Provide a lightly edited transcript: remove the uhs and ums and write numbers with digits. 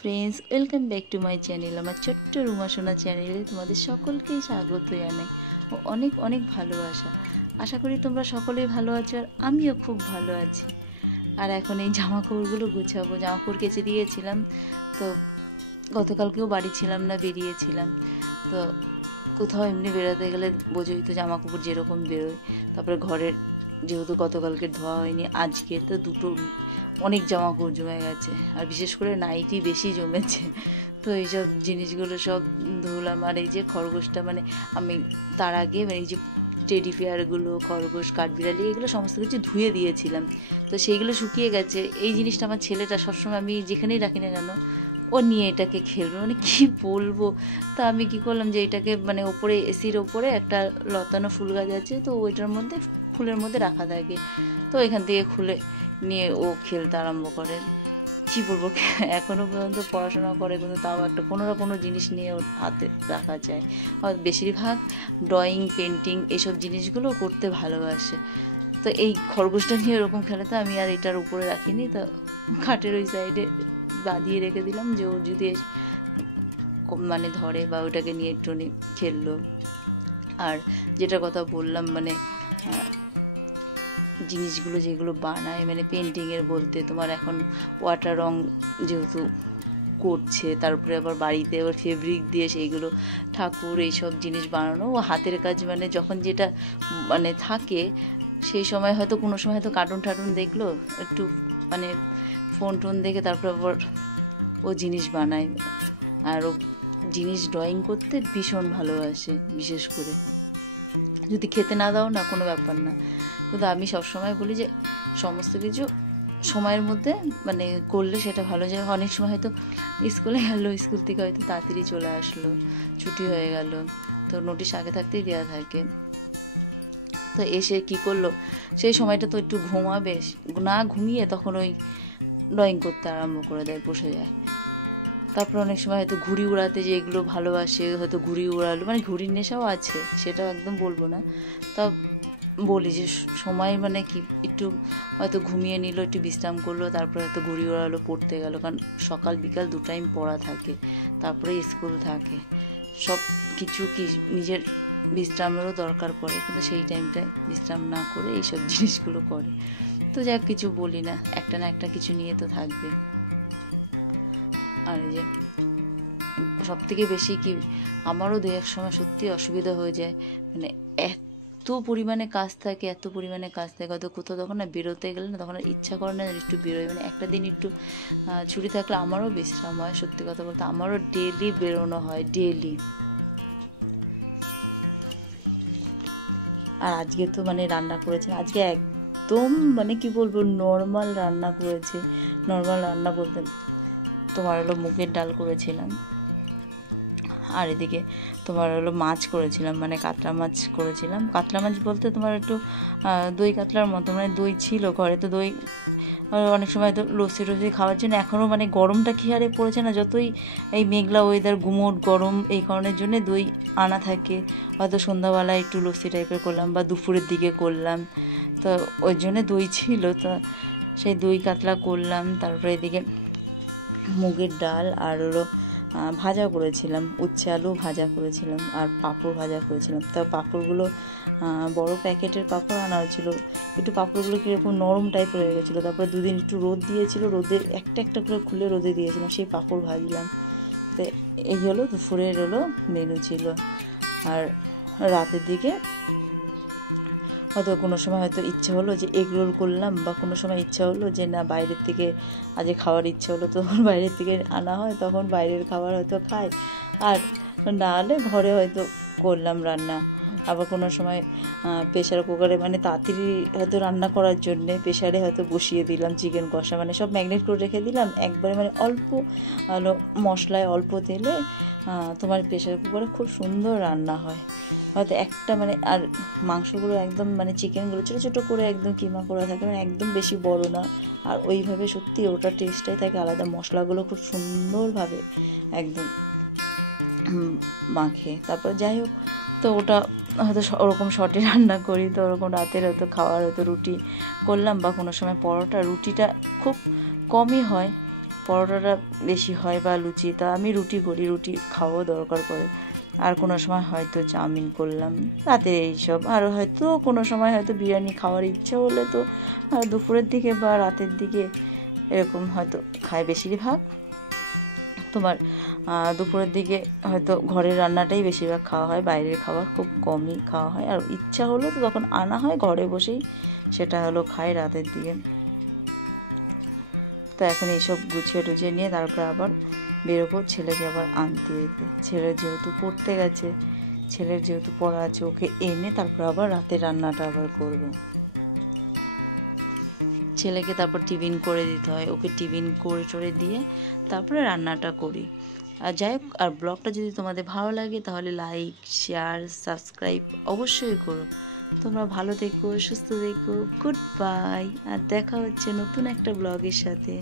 Friends, welcome back to my channel. আমার ছোট্ট রুমা সোনা চ্যানেলে তোমাদের সকলকেই স্বাগত জানাই ও অনেক অনেক ভালোবাসা। আশা করি তোমরা সকলেই ভালো আছো আর আমিও খুব ভালো আছি। আর এখন এই জামা কাপড়গুলো গুছাবো। জামা কাপড় কেচে দিয়েছিলাম, তো গতকালকেও বাড়ি ছিলাম না, বেরিয়েছিলাম। তো কোথাও এমনি বেরোতে গেলে বোঝোই তো জামা কাপড় যেরকম বেরোয়। তারপরে ঘরের যেহেতু গতকালকে ধোয়া হয়নি, আজকের তো দুটো অনেক জামা কাপড় জমে গেছে, আর বিশেষ করে নাইটি বেশি জমেছে। তো এইসব জিনিসগুলো সব ধুলাম। আর এই যে খরগোশটা, মানে আমি তার আগে এই যে টেডি ফেয়ারগুলো, খরগোশ, কাঠবিড়ালি, এগুলো সমস্ত কিছু ধুয়ে দিয়েছিলাম। তো সেইগুলো শুকিয়ে গেছে। এই জিনিসটা আমার ছেলেটা সবসময়, আমি যেখানেই রাখি না কেন, ও নিয়ে এটাকে খেলবে, মানে কি বলবো। তা আমি কি করলাম যে এটাকে মানে ওপরে, এসির ওপরে একটা লতানো ফুল গাছ আছে, তো ওইটার মধ্যে ফুলের মধ্যে রাখা থাকে। তো এখান থেকে খুলে নিয়ে ও খেলতে আরম্ভ করে। কী বলবো, এখনও পর্যন্ত পড়াশোনা করে, কিন্তু তাও একটা কোনো না কোনো জিনিস নিয়ে ওর হাতে রাখা যায়। আর বেশিরভাগ ড্রয়িং, পেন্টিং এইসব জিনিসগুলো করতে ভালোবাসে। তো এই খরগোশটা নিয়ে ওরকম খেলে, তো আমি আর এটার উপরে রাখিনি, তো খাটের ওই সাইডে বাঁধিয়ে রেখে দিলাম যে ও যদি মানে ধরে বা ওটাকে নিয়ে একটুখানি খেললো। আর যেটার কথা বললাম, মানে জিনিসগুলো যেগুলো বানায়, মানে পেন্টিংয়ের বলতে তোমার এখন ওয়াটার রং যেহেতু করছে, তারপরে আবার বাড়িতে আবার ফেব্রিক দিয়ে সেইগুলো ঠাকুর এইসব জিনিস বানানো, ও হাতের কাজ। মানে যখন যেটা মানে থাকে সেই সময় হয়তো কোনো সময় হয়তো কার্টুন টার্টুন দেখলো একটু, মানে ফোন টোন দেখে তারপর আবার ও জিনিস বানায়। আর ও জিনিস ড্রয়িং করতে ভীষণ ভালোবাসে। বিশেষ করে যদি খেতে না দাও না, কোনো ব্যাপার না, কিন্তু আমি সবসময় বলি যে সমস্ত কিছু সময়ের মধ্যে মানে করলে সেটা ভালো যায়। অনেক সময় হয়তো স্কুলে গেলো, স্কুল থেকে হয়তো তাড়াতাড়ি চলে আসলো, ছুটি হয়ে গেল, তো নোটিশ আগে থাকতেই দেওয়া থাকে। তো এসে কি করলো, সেই সময়টা তো একটু ঘুমাবে, না ঘুমিয়ে তখন ওই ড্রয়িং করতে আরম্ভ করে দেয়, বসে যায়। তারপর অনেক সময় হয়তো ঘুড়ি উড়াতে, যে এগুলো ভালোবাসে, হয়তো ঘুড়ি উড়ালো, মানে ঘুড়ির নেশাও আছে, সেটাও একদম বলবো না। তা বলি যে সময় মানে কি, একটু হয়তো ঘুমিয়ে নিল, একটু বিশ্রাম করলো, তারপরে হয়তো ঘুড়ি ওড়ালো, পড়তে গেল, কারণ সকাল বিকাল 2 টাইম পড়া থাকে, তারপরে স্কুল থাকে, সব কিছু কি নিজের বিশ্রামেরও দরকার পড়ে, কিন্তু সেই টাইমটায় বিশ্রাম না করে এইসব জিনিসগুলো করে। তো যাক, কিছু বলি না, একটা না একটা কিছু নিয়ে তো থাকবে। আর এই যে সবথেকে বেশি কি, আমারও 2-1 সময় সত্যি অসুবিধা হয়ে যায়, মানে এত পরিমাণে কাজ থাকে, এত পরিমাণে কাজ থাকে, হয়তো কোথাও তখন না বেরোতে গেলে না, তখন ইচ্ছা করে না একটু বেরোয়। মানে একটা দিন একটু ছুটি থাকলে আমারও বিশ্রাম হয়। সত্যি কথা বলতে আমারও ডেলি বেরোনো হয়, ডেলি। আর আজকে তো মানে রান্না করেছেন, আজকে একদম মানে কি বলবো, নর্মাল রান্না করেছে। নর্মাল রান্না বলতে তোমার হলো মুগের ডাল করেছিলাম, আর এদিকে তোমার হলো মাছ করেছিলাম, মানে কাতলা মাছ করেছিলাম। কাতলা মাছ বলতে তোমার একটু দই কাতলার মতো, মানে দই ছিল ঘরে, তো দই অনেক সময় তো লস্যি টস্যি খাওয়ার জন্য, এখনও মানে গরমটা কী হারে পড়েছে না, যতই এই মেঘলা ওয়েদার, গুমোট গরম, এই কারণের জন্য দই আনা থাকে। হয়তো সন্ধ্যাবেলায় একটু লস্যি টাইপের করলাম বা দুপুরের দিকে করলাম, তো ওই জন্যে দই ছিল, তো সেই দই কাতলা করলাম। তারপরে এদিকে মুগের ডাল আর হলো ভাজা করেছিলাম, উচ্ছে আলু ভাজা করেছিলাম, আর পাঁপড় ভাজা করেছিলাম। তো পাঁপড়গুলো বড় প্যাকেটের পাঁপড় আনা হয়েছিল, একটু পাঁপড়গুলো কীরকম নরম টাইপ হয়ে গেছিলো। তারপরে 2 দিন একটু রোদ দিয়েছিল, রোদে একটা একটা করে খুলে রোদে দিয়েছিলাম, সেই পাঁপড় ভাজলাম। তো এই হলো দুপুরের হলো মেনু ছিল। আর রাতের দিকে হয়তো কোনো সময় হয়তো ইচ্ছা হলো যে এগ রোল করলাম, বা কোনো সময় ইচ্ছা হলো যে না বাইরের থেকে আজকে খাওয়ার ইচ্ছা হলো, তখন বাইরের থেকে আনা হয়, তখন বাইরের খাবার হয়তো খাই, আর না হলে ঘরে হয়তো করলাম রান্না। আবার কোনো সময় প্রেশার কুকারে, মানে তাড়াতাড়ি হয়তো রান্না করার জন্যে প্রেশারে হয়তো বসিয়ে দিলাম চিকেন কষা, মানে সব ম্যাগনেট করে রেখে দিলাম একবারে, মানে অল্প মশলায় অল্প তেলে তোমার প্রেশার কুকারে খুব সুন্দর রান্না হয়। হয়তো একটা মানে, আর মাংসগুলো একদম মানে চিকেনগুলো ছোটো ছোটো করে একদম কিমা করা থাকে, মানে একদম বেশি বড় না, আর ওইভাবে সত্যি ওটার টেস্টটাই থাকে আলাদা। মশলাগুলো খুব সুন্দরভাবে একদম মাখে। তারপর যাই হোক, তো ওটা হয়তো ওরকম শর্টে রান্না করি, তো ওরকম রাতের হয়তো খাওয়ার হয়তো রুটি করলাম, বা কোনো সময় পরোটা। রুটিটা খুব কমই হয়, পরোটাটা বেশি হয় বা লুচি, তা আমি রুটি করি, রুটি খাওয়া দরকার পড়ে। আর কোনো সময় হয়তো চাউমিন করলাম রাতে এইসব, আর হয়তো কোনো সময় হয়তো বিরিয়ানি খাওয়ার ইচ্ছা হলে তো দুপুরের দিকে বা রাতের দিকে এরকম হয়তো খায়। বেশিরভাগ তোমার দুপুরের দিকে হয়তো ঘরের রান্নাটাই বেশিরভাগ খাওয়া হয়, বাইরের খাবার খুব কমই খাওয়া হয়। আর ইচ্ছা হলো তো তখন আনা হয় ঘরে বসেই, সেটা হলো খাই রাতের দিকে। তো এখন এইসব গুছিয়ে টুছিয়ে নিয়ে তারপরে আবার বেরোবো ছেলেকে আবার আনতে যেতে। ছেলে যেহেতু পড়তে গেছে, ছেলের যেহেতু পড়া আছে, ওকে এনে তারপর আবার রাতের রান্নাটা আবার করব। ছেলেকে তারপর টিফিন করে দিতে হয়, ওকে টিফিন করে টরে দিয়ে তারপরে রান্নাটা করি। আর যাই হোক, আর ব্লগটা যদি তোমাদের ভালো লাগে তাহলে লাইক, শেয়ার, সাবস্ক্রাইব অবশ্যই করো। তোমরা ভালো থেকো, সুস্থ থেকো, গুড বাই। আর দেখা হচ্ছে নতুন একটা ব্লগের সাথে।